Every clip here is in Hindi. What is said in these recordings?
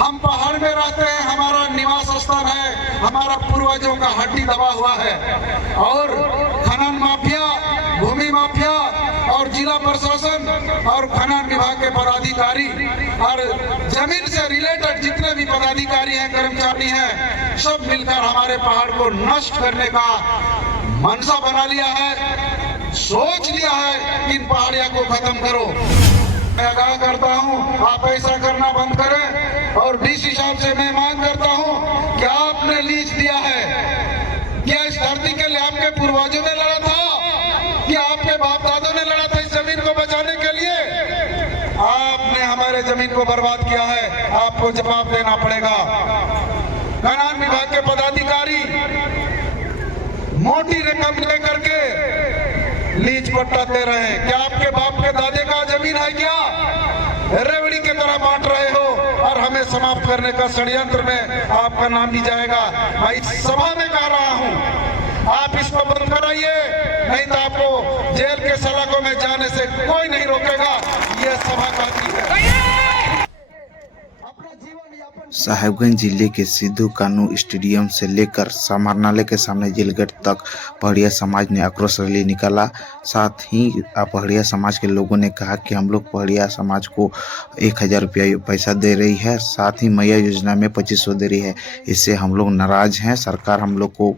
हम पहाड़ में रहते हैं, हमारा निवास स्थान है, हमारा पूर्वजों का हड्डी दबा हुआ है। और खनन माफिया, भूमि माफिया और जिला प्रशासन और खनन विभाग के पदाधिकारी और जमीन से रिलेटेड जितने भी पदाधिकारी हैं, कर्मचारी हैं, सब मिलकर हमारे पहाड़ को नष्ट करने का मनसा बना लिया है, सोच लिया है कि इन पहाड़ियों को खत्म करो। मैं आगाह करता हूं, आप ऐसा करना बंद करें। और डीसी साहब से मैं मांग करता हूं कि आपने लीज दिया है, क्या इस धरती के लिए आपके पूर्वजों ने लड़ा था, क्या आपके बाप दादों ने लड़ा था इस जमीन को बचाने के लिए? आपने हमारे जमीन को बर्बाद किया है, आपको जवाब देना पड़ेगा। खनन विभाग के पदाधिकारी मोटी रकम लेकर के लीज पट्टा दे रहे हैं। क्या आपके बाप के दादे का जमीन है क्या? रेवड़ी की तरह बांट रहे हो और हमें समाप्त करने का षड्यंत्र में आपका नाम भी जाएगा। मैं इस सभा में कह रहा हूं, आप इसको बंद कराइए, नहीं तो आपको जेल के सलाखों में जाने से कोई नहीं रोकेगा। यह सभा कहती है। साहेबगंज जिले के सिद्धू कानू स्टेडियम से लेकर समाहरणालय के सामने जेलगेट तक पहाड़िया समाज ने आक्रोश रैली निकाला। साथ ही पहाड़िया समाज के लोगों ने कहा कि हम लोग पहाड़िया समाज को 1000 रुपया पैसा दे रही है, साथ ही मैया योजना में 2500 दे रही है। इससे हम लोग नाराज हैं, सरकार हम लोग को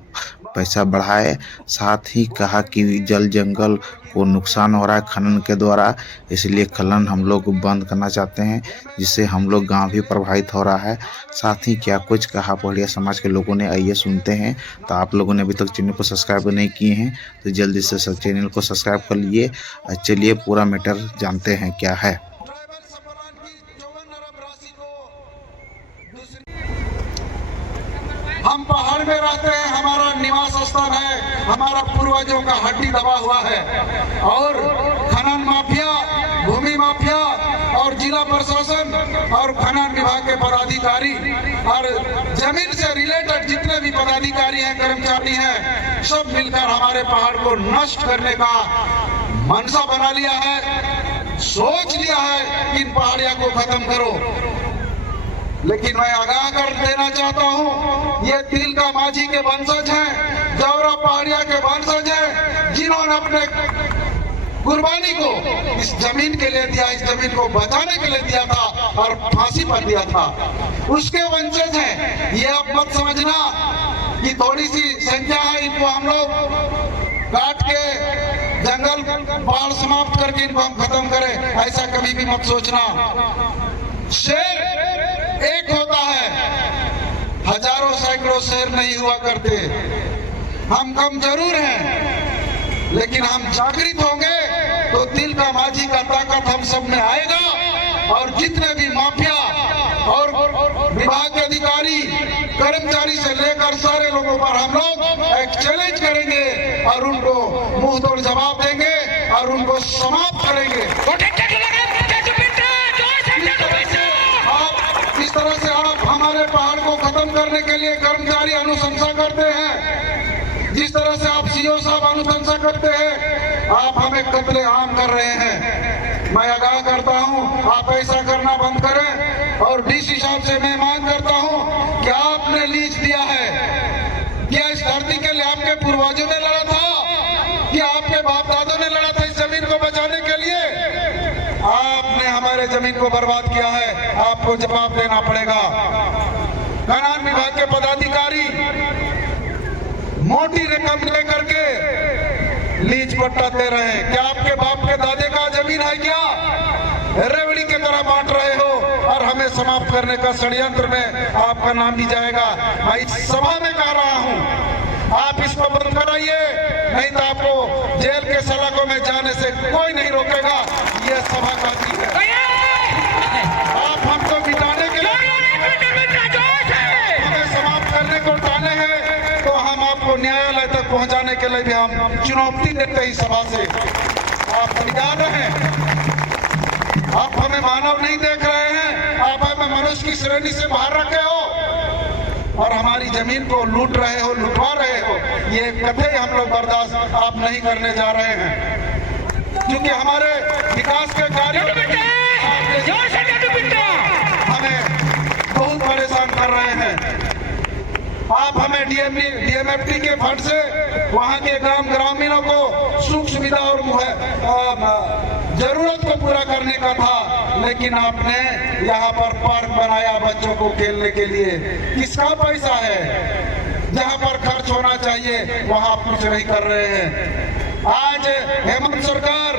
पैसा बढ़ाए। साथ ही कहा कि जल जंगल को नुकसान हो रहा है खनन के द्वारा, इसलिए खनन हम लोग बंद करना चाहते हैं, जिससे हम लोग गांव भी प्रभावित हो रहा है। साथ ही क्या कुछ कहा पहाड़िया समाज के लोगों ने, आइए सुनते हैं। तो आप लोगों ने अभी तक चैनल को सब्सक्राइब नहीं किए हैं तो जल्दी से चैनल को सब्सक्राइब कर लिए। चलिए पूरा मैटर जानते हैं क्या है। हम पहाड़ में रहते हैं, हमारा निवास स्थान है, हमारा पूर्वजों का हड्डी दबा हुआ है। और खनन माफिया, भूमि माफिया और जिला प्रशासन और खनन विभाग के पदाधिकारी और जमीन से रिलेटेड जितने भी पदाधिकारी हैं, कर्मचारी हैं, सब मिलकर हमारे पहाड़ को नष्ट करने का मनसा बना लिया है, सोच लिया है कि इन पहाड़ियों को खत्म करो। लेकिन मैं आगाह कर देना चाहता हूं, ये तिलका माझी के वंशज हैं, जौरा पहाड़िया के वंशज हैं, जिन्होंने अपने कुर्बानी को इस जमीन के लिए दिया, इस जमीन को बचाने के लिए दिया था और फांसी पर दिया था, उसके वंशज हैं। ये आप मत समझना कि थोड़ी सी संख्या है, इनको हम लोग काट के जंगल बाढ़ समाप्त करके इनको हम खत्म करें, ऐसा कभी भी मत सोचना। शेर एक होता है, हजारों सैकड़ों शेर नहीं हुआ करते। हम कम जरूर हैं, लेकिन हम जागृत होंगे तो तिलका माझी का ताकत हम सब में आएगा। और जितने भी माफिया और विभाग के अधिकारी, कर्मचारी से लेकर सारे लोगों पर हम लोग एक चैलेंज करेंगे और उनको मुंह तोड़ जवाब देंगे और उनको समाप्त करेंगे। इस तरह से आप हमारे पहाड़ को खत्म करने के लिए कर्मचारी अनुशंसा करते हैं, जिस तरह से आप सीओ साहब अनुशंसा करते हैं, आप हमें कत्ले आम कर रहे हैं। मैं आगाह करता हूं, आप ऐसा करना बंद करें। और डीसी साहब से मैं मांग करता हूं कि आपने लीज दिया है, क्या इस धरती के लिए आपके पूर्वजों ने लड़ा था, क्या आपके बाप दादों ने लड़ा था इस जमीन को बचाने के लिए? आपने हमारे जमीन को बर्बाद किया है, आपको जवाब देना पड़ेगा। खनन विभाग के पदाधिकारी मोटी रकम लेकर के लीज पट्टा दे रहे हैं। क्या आपके बाप के दादे का जमीन है क्या? रेवड़ी की तरह बांट रहे हो और हमें समाप्त करने का षड्यंत्र में आपका नाम भी जाएगा। मैं इस सभा में कह रहा हूं, आप इसको बंद कराइए, नहीं तो आपको जेल के सलाखों में जाने से कोई नहीं रोकेगा। यह सभा कहती है। आप हमको मिटाने के लिए, हमें समाप्त करने को टाले हैं, तो हम आपको न्यायालय तक पहुंचाने के लिए भी हम चुनौती देते ही सभा से। आप तैयार रहें। आप हमें मानव नहीं देख रहे हैं, आप हमें मनुष्य की श्रेणी से बाहर रखे हो और हमारी जमीन को लूट रहे हो, लुटवा रहे हो। ये कतई हम लोग बर्दाश्त आप नहीं करने जा रहे हैं, क्योंकि हमारे विकास के कार्य हमें बहुत आप हमें डीएमएफटी के फंड से वहाँ के ग्रामीणों को सुख सुविधा और जरूरत को पूरा करने का था, लेकिन आपने यहाँ पर पार्क बनाया बच्चों को खेलने के लिए। किसका पैसा है? जहाँ पर खर्च होना चाहिए वहाँ आप कुछ नहीं कर रहे हैं। आज हेमंत सरकार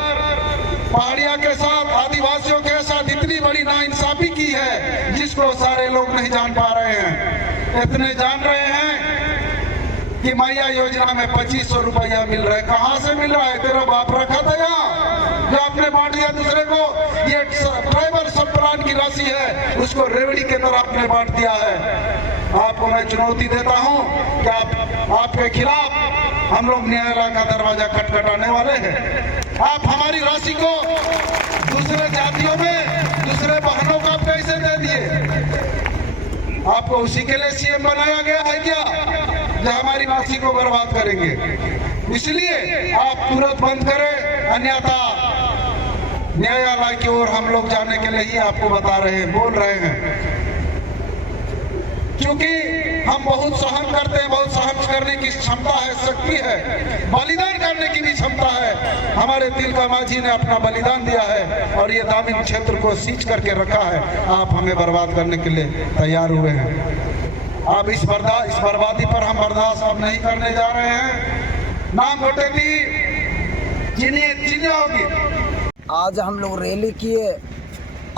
पहाड़िया के साथ, आदिवासियों के साथ इतनी बड़ी नाइंसाफी की है जिसको सारे लोग नहीं जान पा रहे हैं। इतने जान रहे हैं कि मैया योजना में 2500 रुपया मिल रहा है। कहाँ से मिल रहा है? तेरा बाप रखा था यहाँ जो आपने बांट दिया दूसरे को। ये ट्राइबल सब प्लान की राशि है, उसको रेवड़ी के तरह आपने बांट दिया है। आपको मैं चुनौती देता हूँ कि आपके खिलाफ हम लोग न्यायालय का दरवाजा खटखटाने वाले हैं। आप हमारी राशि को दूसरे जातियों में, दूसरे बहनों को आप कैसे दे दिए? आपको उसी के लिए सीएम बनाया गया है क्या, जो हमारी राशि को बर्बाद करेंगे? इसलिए आप तुरंत बंद करें, अन्यथा न्यायालय की ओर हम लोग जाने के लिए ही आपको बता रहे हैं, बोल रहे हैं। क्योंकि हम बहुत सहन करते हैं, बहुत सहन करने की क्षमता है, शक्ति है, बलिदान करने की भी क्षमता है। हमारे तिलका मांझी ने अपना बलिदान दिया है और ये ग्रामीण क्षेत्र को सींच करके रखा है। आप हमें बर्बाद करने के लिए तैयार हुए हैं। अब इस बर्बादी पर हम बर्दाश्त अब नहीं करने जा रहे हैं। नाम घोटेती चीनी होगी। आज हम लोग रैली किए।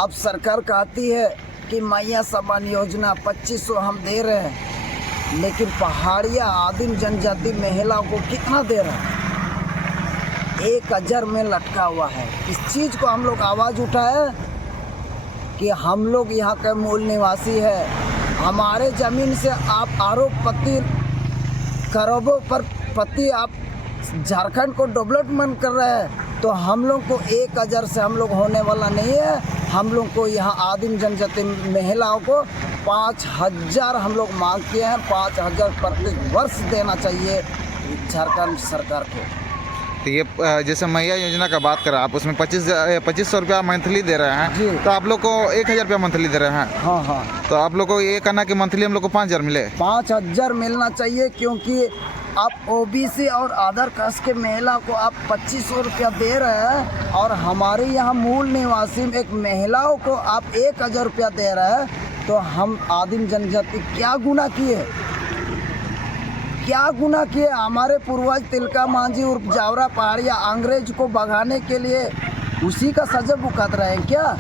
अब सरकार कहती है कि मैया सम्मान योजना 2500 हम दे रहे हैं, लेकिन पहाड़िया आदिम जनजाति महिलाओं को कितना दे रहे हैं? 1000 में लटका हुआ है। इस चीज़ को हम लोग आवाज़ उठाए कि हम लोग यहाँ के मूल निवासी है। हमारे ज़मीन से आप आरोप पति करोड़ों पर पति आप झारखंड को डेवलपमेंट कर रहे हैं, तो हम लोग को 1000 से हम लोग होने वाला नहीं है। हम लोग को यहाँ आदिम जनजाति महिलाओं को 5000 हम लोग मांग किए हैं। 5000 प्रति वर्ष देना चाहिए झारखंड सरकार को। तो ये जैसे मैया योजना का बात करें आप, उसमें 2500 रुपया मंथली दे रहे हैं, तो आप लोग को 1000 रुपया मंथली दे रहे हैं। हाँ हाँ, तो आप लोग को ये कहना कि मंथली हम लोग को 5000 मिले? 5000 मिलना चाहिए, क्योंकि आप ओबीसी और अदर कास्ट के महिला को आप 2500 रुपया दे रहे हैं और हमारे यहाँ मूल निवासी एक महिलाओं को आप 1000 रुपया दे रहे हैं। तो हम आदिम जनजाति क्या गुनाह किए? क्या गुनाह किए? हमारे पूर्वज तिलका मांझी उर्फ जावरा पहाड़िया अंग्रेज को भगाने के लिए उसी का सजा भुगत रहे हैं क्या?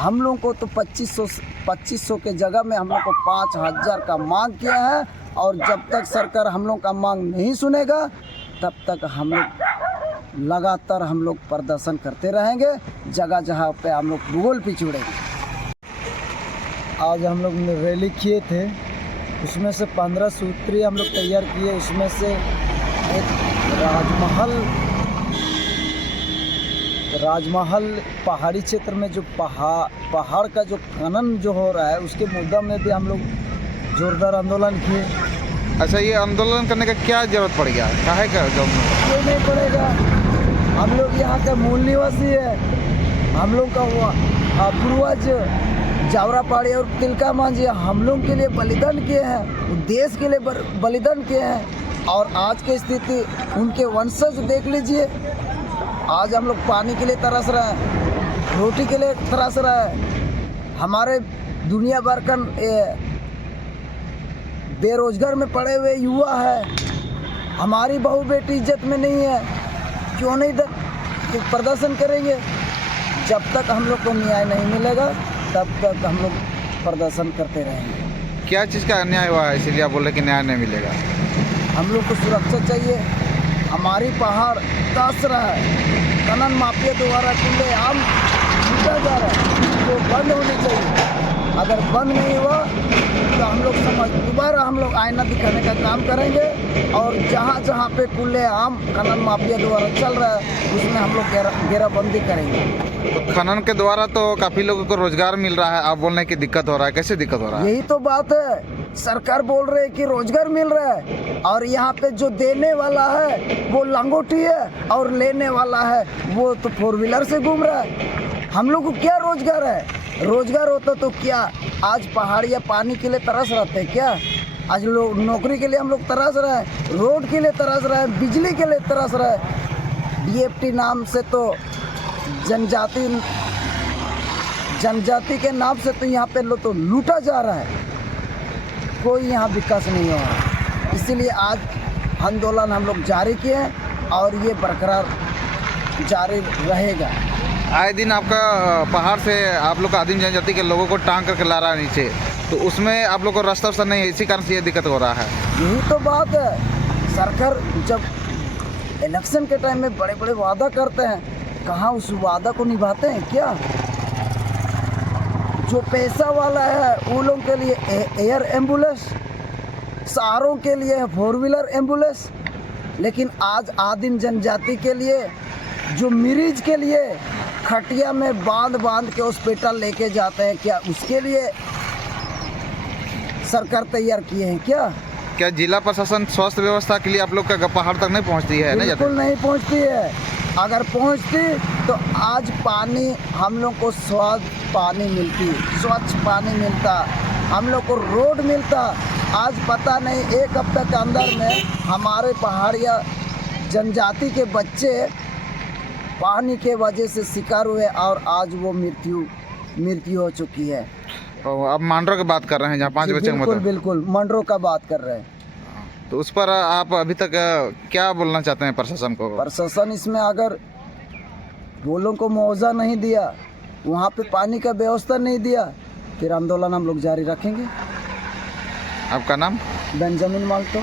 हम लोग को तो 2500 के जगह में हम लोग को 5000 का मांग किया है। और जब तक सरकार हम लोग का मांग नहीं सुनेगा तब तक हम लोग लगातार हम लोग प्रदर्शन करते रहेंगे। जगह जगह पे हम लोग भूगोल पिछड़ेंगे। आज हम लोग ने रैली किए थे, उसमें से 15 सूत्री हम लोग तैयार किए। उसमें से एक राजमहल पहाड़ी क्षेत्र में जो पहाड़ का जो खनन जो हो रहा है उसके मुद्दा में भी हम लोग जोरदार आंदोलन किए। अच्छा, ये आंदोलन करने का क्या जरूरत पड़ गया? काहे का क्यों नहीं पड़ेगा? हम लोग यहाँ के मूल निवासी है। हम लोग का पूर्वज जावरा पहाड़ी और तिलका मांझी हम लोग के लिए बलिदान किए हैं, देश के लिए बलिदान किए हैं। और आज की स्थिति उनके वंशज देख लीजिए। आज हम लोग पानी के लिए तरस रहे हैं, रोटी के लिए तरस रहे हैं। हमारे दुनिया भर का बेरोजगार में पड़े हुए युवा है। हमारी बहू बेटी इज्जत में नहीं है। क्यों नहीं तो प्रदर्शन करेंगे? जब तक हम लोग को न्याय नहीं मिलेगा तब तक हम लोग प्रदर्शन करते रहेंगे। क्या चीज़ का अन्याय हुआ है इसीलिए आप बोल रहे कि न्याय नहीं मिलेगा? हम लोग को सुरक्षा चाहिए। हमारी पहाड़ तरस रहा है, खनन माफिया द्वारा खुले आम छूटा जा रहा है, वो बंद होनी चाहिए। अगर बंद नहीं हुआ तो हम लोग दोबारा हम लोग आईना दिखाने का काम करेंगे। और जहाँ जहाँ पे खुले आम खनन माफिया द्वारा चल रहा है उसमें हम लोग घेराबंदी करेंगे। तो खनन के द्वारा तो काफ़ी लोगों को रोजगार मिल रहा है, आप बोलने की दिक्कत हो रहा है। कैसे दिक्कत हो रहा है? यही तो बात है। सरकार बोल रहे है कि रोजगार मिल रहा है और यहाँ पे जो देने वाला है वो लंगोटी है और लेने वाला है वो तो 4 व्हीलर से घूम रहा है। हम लोग को क्या रोजगार है? रोजगार होता तो क्या आज पहाड़िया पानी के लिए तरस रहते क्या? आज लोग नौकरी के लिए हम लोग तरस रहे हैं, रोड के लिए तरस रहे हैं, बिजली के लिए तरस रहे हैं। डीएफटी नाम से तो जनजाति के नाम से तो यहाँ पे लोग तो लूटा जा रहा है, कोई यहाँ विकास नहीं हो रहा है। इसीलिए आज आंदोलन हम लोग जारी किए हैं और ये बरकरार जारी रहेगा। आए दिन आपका पहाड़ से आप लोग आदिम जनजाति के लोगों को टांग करके ला रहा है नीचे, तो उसमें आप लोग को रास्ता वास्ता नहीं है, इसी कारण से ये दिक्कत हो रहा है। यही तो बात है, सरकार जब इलेक्शन के टाइम में बड़े बड़े वादा करते हैं, कहाँ उस वादा को निभाते हैं क्या? जो पैसा वाला है वो लोगों के लिए एयर एम्बुलेंस, शहरों के लिए 4 व्हीलर एम्बुलेंस, लेकिन आज आदिम जनजाति के लिए जो मरीज के लिए खटिया में बांध के हॉस्पिटल लेके जाते हैं, क्या उसके लिए सरकार तैयार किए हैं क्या? क्या जिला प्रशासन स्वास्थ्य व्यवस्था के लिए आप लोग का पहाड़ तक नहीं पहुंचती है? बिल्कुल नहीं पहुंचती है। अगर पहुंचती तो आज पानी हम लोग को स्वच्छ पानी मिलता, हम लोग को रोड मिलता। आज पता नहीं एक हफ्ते के अंदर में हमारे पहाड़िया जनजाति के बच्चे पानी के वजह से शिकार हुए और आज वो मृत्यु हो चुकी है। आप मांडरो की बात कर रहे हैं जहाँ 5 बच्चे बिल्कुल मांडरो का बात कर रहे हैं। तो उस पर आप अभी तक क्या बोलना चाहते हैं प्रशासन को? प्रशासन इसमें अगर वो लोगों को मुआवजा नहीं दिया, वहाँ पे पानी का व्यवस्था नहीं दिया, फिर आंदोलन हम लोग जारी रखेंगे। आपका नाम? बेंजामिन माल्टो।